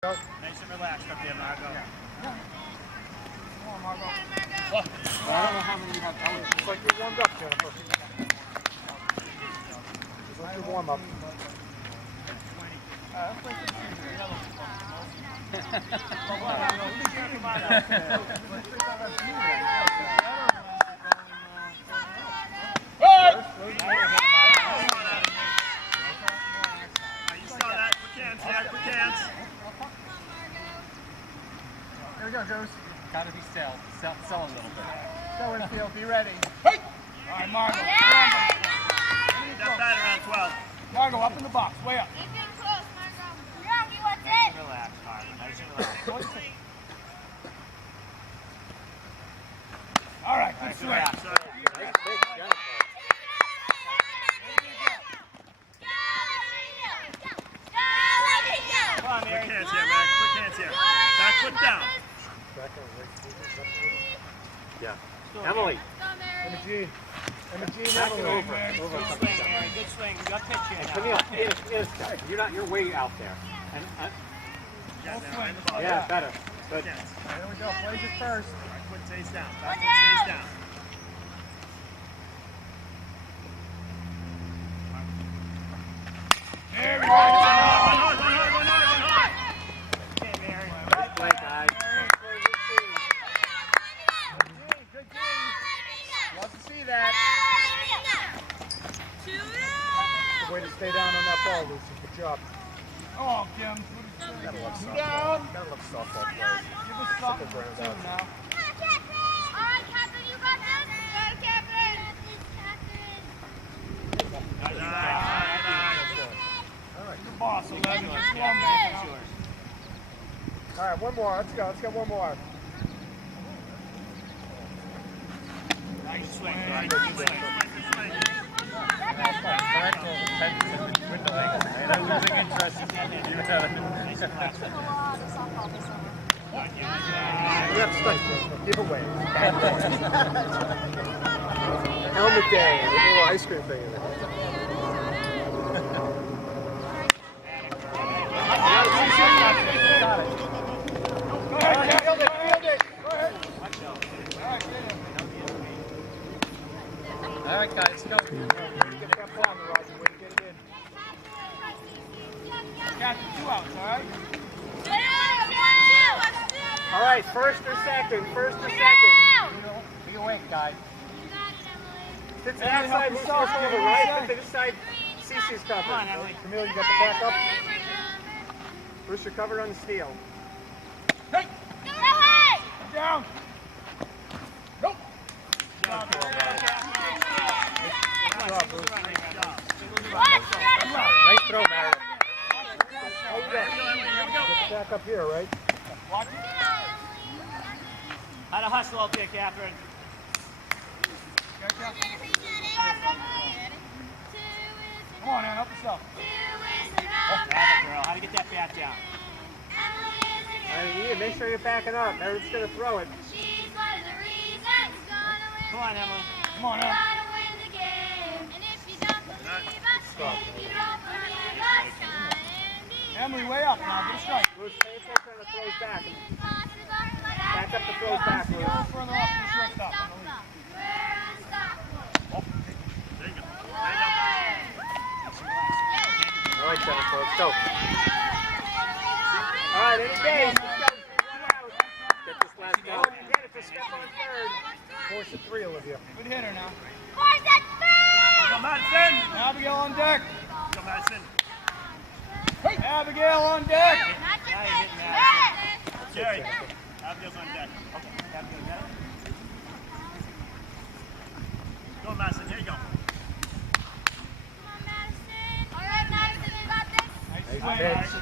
Nice and relaxed up there, Margo. Yeah. Come on, Margo. Well, I don't know how many you have. It's like you're warmed up, Jennifer. It's like you're warm up. Here we go, Joes. Gotta be sell a little bit. Go infield, be ready. Hey! All right, Margo. Step that around 12. Margo, up in the box, way up. Keep it close, Margo. Yeah, you want it? Relax, Margo. Nice and relax. All right, good swing. Nice pitch, Jennifer. Come on, Mary. Quick hands here, Max. Quick hands here. Back foot down. Yeah. Emily. Emily. Back it over. Good swing, Mary. Good swing. You got pitch here now. Camille, you're way out there. Yeah, better. Good. There we go. Plays it first. Back foot stays down. Back foot stays down. There we go. Run hard. Okay, Mary. Nice play, guys. Good D. Love to see that. Good way to stay down on that ball, Lucy. Good job. Oh, Kim. Gotta love softball. Gotta love softball players. Give us softball players too now. All right, Captain, you got this? Go, Captain. Good boss, 11. All right, one more. Let's go. Let's get one more. Nice swing. Good swing. They're losing interest in you. We have stuff. Giveaway. Helmet day. A little ice cream thing in there. Got it. Go ahead, field it. Go ahead. All right, guys, go. Get that ball, Roger. Way to get it in. Captain, 2 outs, all right? All right, first or second. Be awake, guys. Sit to that side, who's supposed to give it right? Sit to this side, Cece's covered. Come on, Emily. Camille, you got the back up? Bruce, you're covered on the steal. Hey! Down! Nope! Good job, Bruce. Nice throw, Mary. Get back up here, right? Watch it. How to hustle up there, Catherine. Come on, Ann, help yourself. Grab it, girl. How to get that bat down. Make sure you're backing up. Meredith's going to throw it. Come on, Emily. Come on, Ann. Emily, way up now. Get a strike. Bruce, pay attention on the throws back. Back up the throws back, Bruce. Further off the shortstop. All right, Jennifer, let's go. All right, any days. Let's go. Get this last go. Get it to step on third. Force at 3, Olivia. Good hitter now. Force at 3! Go, Madison. Abigail on deck. Go, Madison. Hey. Abigail on deck. Not Now you're hitting that. Jerry. Abigail's on deck. Okay, Abigail, got it? Go, Madison. Here you go. Come on, Madison. All right, Madison, you got this. Nice pitch.